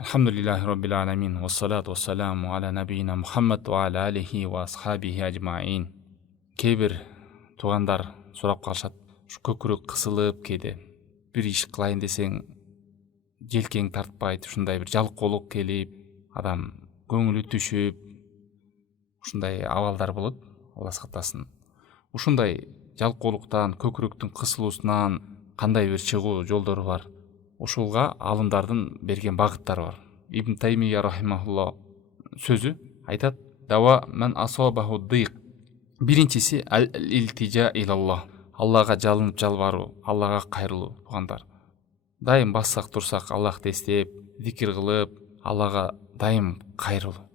Alhamdulillahi Rabbil Alamin, wassalatu wassalamu ala nabiyina Muhammad wa ala alihi wa ashabihi ajma'in. Кейбір туғандар сұрап қалышат, көкірек қысылып кейде бір иш қылайын десең желкең тартпайды, ушундай бір жалқоолук келип, адам көңүлү түшүп, ушундай абалдар болот. Алла сактасын. Ушундай жалқоолуктан, көкүрөктүн кысылуусунан кандай бир чыгуу жолдору бар? Ушулга алымдардын берген багыттары бар. Ибн Таймия рахимахулла сөзү айтат: "Дава мен асабаху дыйк". Биринчиси ал-илтижа илаллах. Аллага жалынып жалбаруу, Аллага кайрылуу. Тугандар, дайым бассак турсак Аллахты эстеп, зикир кылып, Аллага дайым кайрылуу.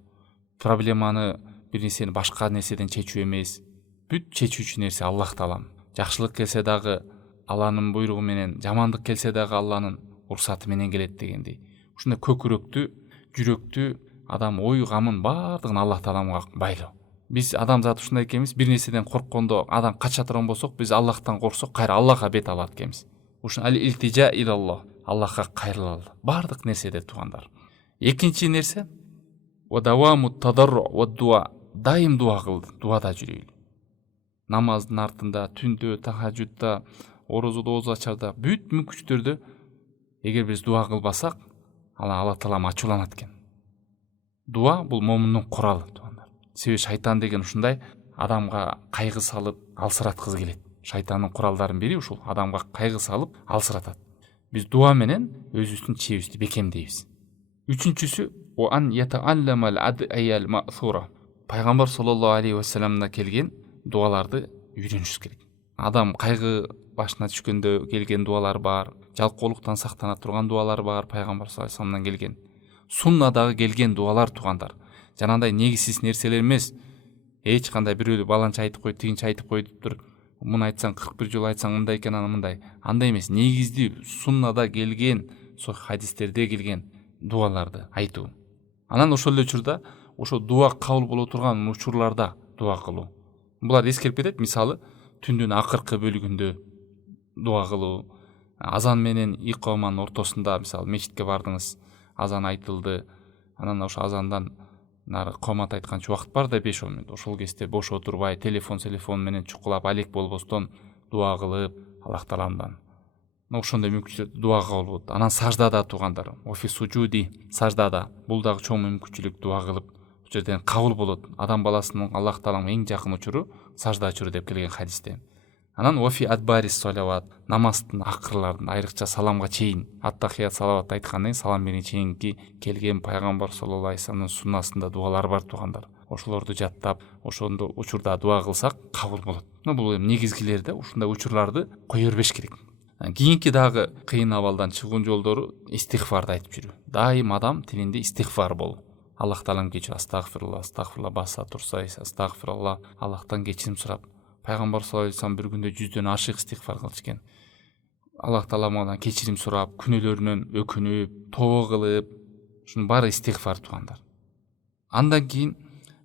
Проблеманы бир нерсени башка нерседен чечүү эмес, бүт чечүүчү нерсе Аллах Таалам. Жакшылык келсе дагы Алланын буйругу менен, жамандык келсе дагы Алланын уруксаты менен келет дегендей. Ушундай көкүрөктү, жүрөктү, адам ой гамын бардыгын Аллах Тааламга байлоо. Биз адамзат ушундай экенбиз, бир нерседен корккондо адам кача турган болсок, биз Аллахтан корксок, кайра Аллахка бет алат экенбиз. Ушун ал-илтижа илаллах, Аллахка кайрылалы. Бардык нерседе тугандар. Экинчи нерсе ва даваму тадарру ва дуа. Дайым дуа кылды, дуада жүрөйлү. Намаздын артында, түндө, тахажжудда, орозодо, оозу ачарда, бүт мүмкүнчүлөрдө эгер биз дуа кылбасак, Алла Таалам ачууланат экен. Дуа бул момундун куралы, тугандар. Себеби шайтан деген ушундай адамга кайгы салып, алсыраткызы келет. Шайтандын куралдарынын бири ушул, адамга кайгы салып, алсыратат. Биз дуа менен өзүбүздүн чебибизди бекемдейбиз. Үчүнчүсү ва ан ятаалламал ад'иял ма'сура. Пайгамбар саллаллаху алейхи ва салламдан келген дуаларды үйрөнүшүбүз керек. Адам кайгы башына түшкөндө келген дуалар бар, жалкоолуктан сактана турган дуалар бар, пайгамбар саллаллаху алейхи ва салламдан келген. Суннадагы келген дуалар, тугандар. Жанагындай негизсиз нерселер эмес. Эч кандай бирөө баланча айтып койду, тигинчи айтып койду тур. Муну айтсаң 41 жолу айтсаң мындай экен, аны мындай. Андай эмес. Негизди суннада келген, хадистерде келген дуаларды айтуу. Анан ошол эле учурда ошо дуа кабыл боло турган учурларда дуа кылуу. Булар эскерип кетет. Мисалы, түндүн акыркы бөлүгүндө дуа кылуу, азан менен икоманын ортосунда, мисалы, мечитке бардыңыз, азан айтылды, анан ошо азандан нары комат айтканча убакыт бар да 5-10 мүнөт. Ошол кезде бош отурбай, телефон менен чукулап, алек болбостон дуа кылып, Аллах Тааламдан. Ошондой мүмкүнчүлүк дуа кабыл болот. Анан саждада, тугандар, офи суджуди, саждада, бул дагы чоң мүмкүнчүлүк, дуа кылып, бул жерден кабыл болот. Адам баласынын Аллах Тааламга эң жакын учуру сажда учуру деп келген хадисте. Анан офи адбарис салават, намаздын акырларында, айрыкча саламга чейин, аттахият салават айткандан кийин салам берген чейинки келген пайгамбар саллаллаху алейхи ва салламдын суннасында дуалар бар, тугандар. Ошолорду жаттап, ошондо учурда дуа кылсак кабыл болот. Бул эми негизгилерде, ушундай учурларды кое бербеш керек. Кийинки дагы кыйын абалдан чыгуун жолдору истигфарды айтып жүрүү. Дайым адам тилинде истигфар болуу. Аллах Таалам кечир, астагфирулла, астагфирулла баса турса, астагфирулла, Аллахтан кечирим сурап. Пайгамбар саллаллаху алейхи ва саллям бир күндө 100дөн ашык истигфар кылчу экен. Аллах Тааламдан кечирим сурап, күнөөлөрүнөн өкүнүп, тобо кылып, ушунун баары истигфар, тугандар. Андан кийин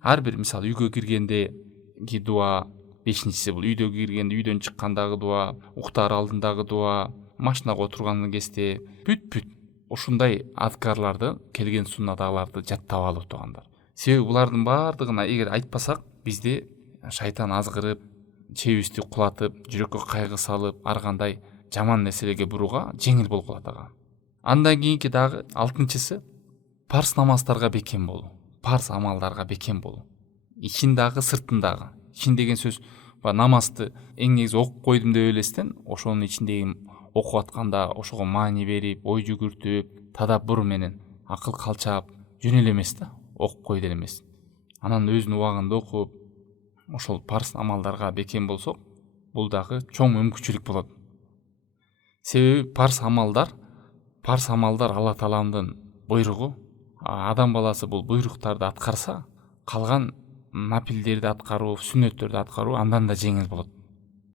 ар бир, мисалы, үйгө киргендеги дуа, бешинчиси бул үйдө киргенде, үйдөн чыккандагы дуа, уктаар алдындагы дуа, машинага отурган кезде, бүт ушундай адкарларды, келген суннадагыларды жаттап алуу, тугандар. Себеби булардын бардыгына эгер айтпасак, бизде шайтан азгырып, чебибизди кулатып, жүрөккө кайгы салып, ар кандай жаман нерселерге бурууга жеңил болуп калат ага. Андан кийинки дагы 6-чысы парс намаздарга бекем болуу, парс амалдарга бекем болуу. Ичиндагы, сыртындагы. Ичин деген сөз намазды эң негизи окуп койдум деп элестен, ошонун ичиндеги окуп атканда ошого маани берип, ой жүгүртүп, тадаббур менен акыл калчап жөн эле эмес да, окуп койду эле эмес. Анан өзүнүн убагында окуп, ошол парс амалдарга бекем болсок, бул дагы чоң мүмкүнчүлүк болот. Себеби парс амалдар Алла Тааламдын буйругу. Адам баласы бул буйруктарды аткарса, калган напилдерди аткаруу, сүннөттөрдү аткаруу андан да жеңил болот.